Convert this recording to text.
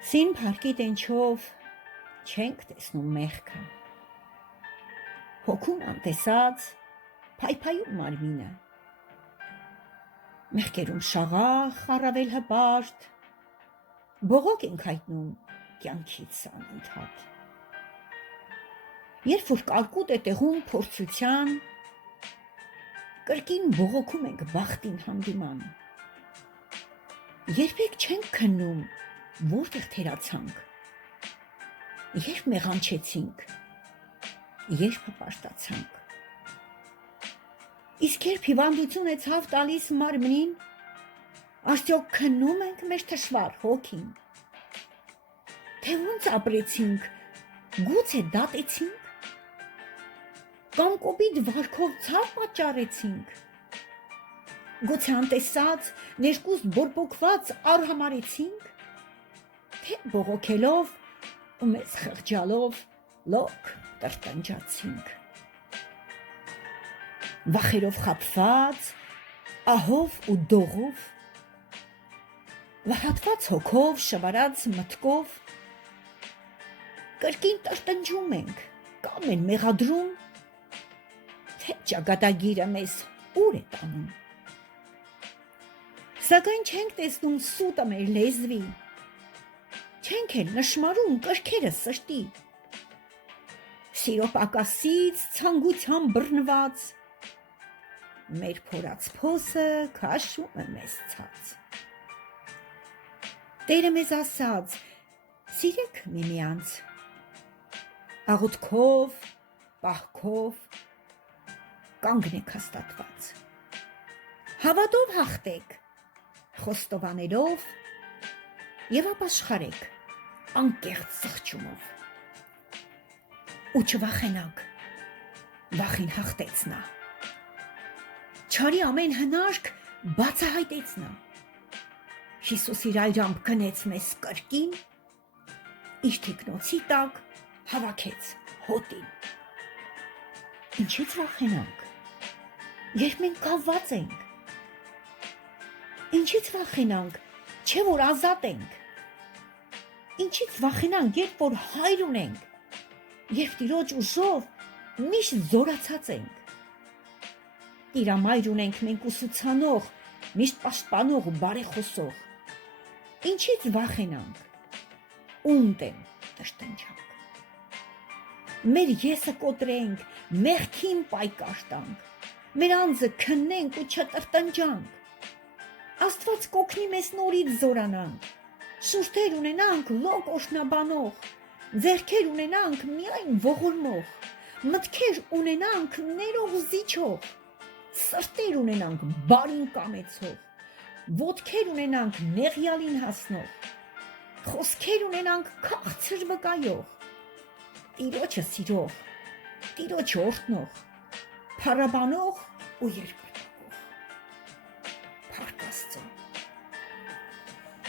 Սին փառքի տենչով չենք տեսնում մեղքը, հոգուն անտեսած փայփայում մարմինը, մեղքերում շաղախ առավել հպարտ, բողոք ենք հայտնում կյանքից անընդհատ։ Երբ որ կարկուտ է տեղում փորձության, կրկին բողոքում ենք բախտին հանդիման, երբեք չենք քննում որտեղ թերացանք, երբ մեղանչեցինք, երբ հպարտացանք, իսկ երբ հիվանդություն է ցավ տալիս մարմնին, արդյոք քննում ենք մեր թշվառ հոգին, թե ոնց ապրեցինք, գուցե դատեցինք, կամ կոպիտ վարքով ցավ պատճառեցինք, գուցե անտեսած, ներկուս բորբոքված արհամարեցինք, թե բողոքելով ու մեզ խղճալով լոկ տրտնջացինք, վախերով խաբված, ահով ու դողով, վհատված հոգով, շվարած մտքով, կրկին տրտնջում ենք, կամ են մեղադրում, թե ճակատագիրը մեզ ուր է տանում, սակայն չենք տեսնում սուտը մեր լեզվի, չենք էլ նշմարում կրքերը սրտի, սիրո պակասից ցանկությամբ բռնված, մեր փորած փոսը քաշում է մեզ ցած։ Տերը մեզ ասաց, սիրեք միմյանց, աղոթքով, պահքով, կանգնեք հաստատված, հավատով հաղթեք, խոստովանելով և ապաշխարեք անկեղծ զղջումով, ու չվախենաք, վախին հաղթեց նա, չարի ամեն հնարք բացահայտեց նա, Հիսուս իր այրամբ գնեց մեզ կրկին, իր թիկնոցի տակ հավաքեց հոտին։ Ինչից վախենանք, երբ մենք կալված ենք, ինչից վախենանք, չէ որ ազատ ենք, ինչից վախենանք, երբ որ հայր ունենք, երբ Տիրոջ ուժով միշտ զորացած ենք, Տիրամայր ունենք մենք ուսուցանող, միշտ պաշտպանող ու բարեխոսող, ինչից վախենանք, ում դեմ տրտնջանք, մեր եսը կոտրենք, մեղքին պայքար տանք, մեր անձը քննենք ու չտրտնջանք, Աստված կօգնի մեզ նորից զորանանք, շուրթեր ունենանք լոկ օրհնաբանող, ձեռքեր ունենանք միայն ողորմող, մտքեր ունենանք ներող զիջող, սրտեր ունենանք բարին կամեցող, ոտքեր ունենանք նեղյալին հասնող, խոսքեր ունենանք քաղցր վկայող, Տիրոջը սիրող, Տիրոջը օրհնող, փառաբանող ու երկրպագու։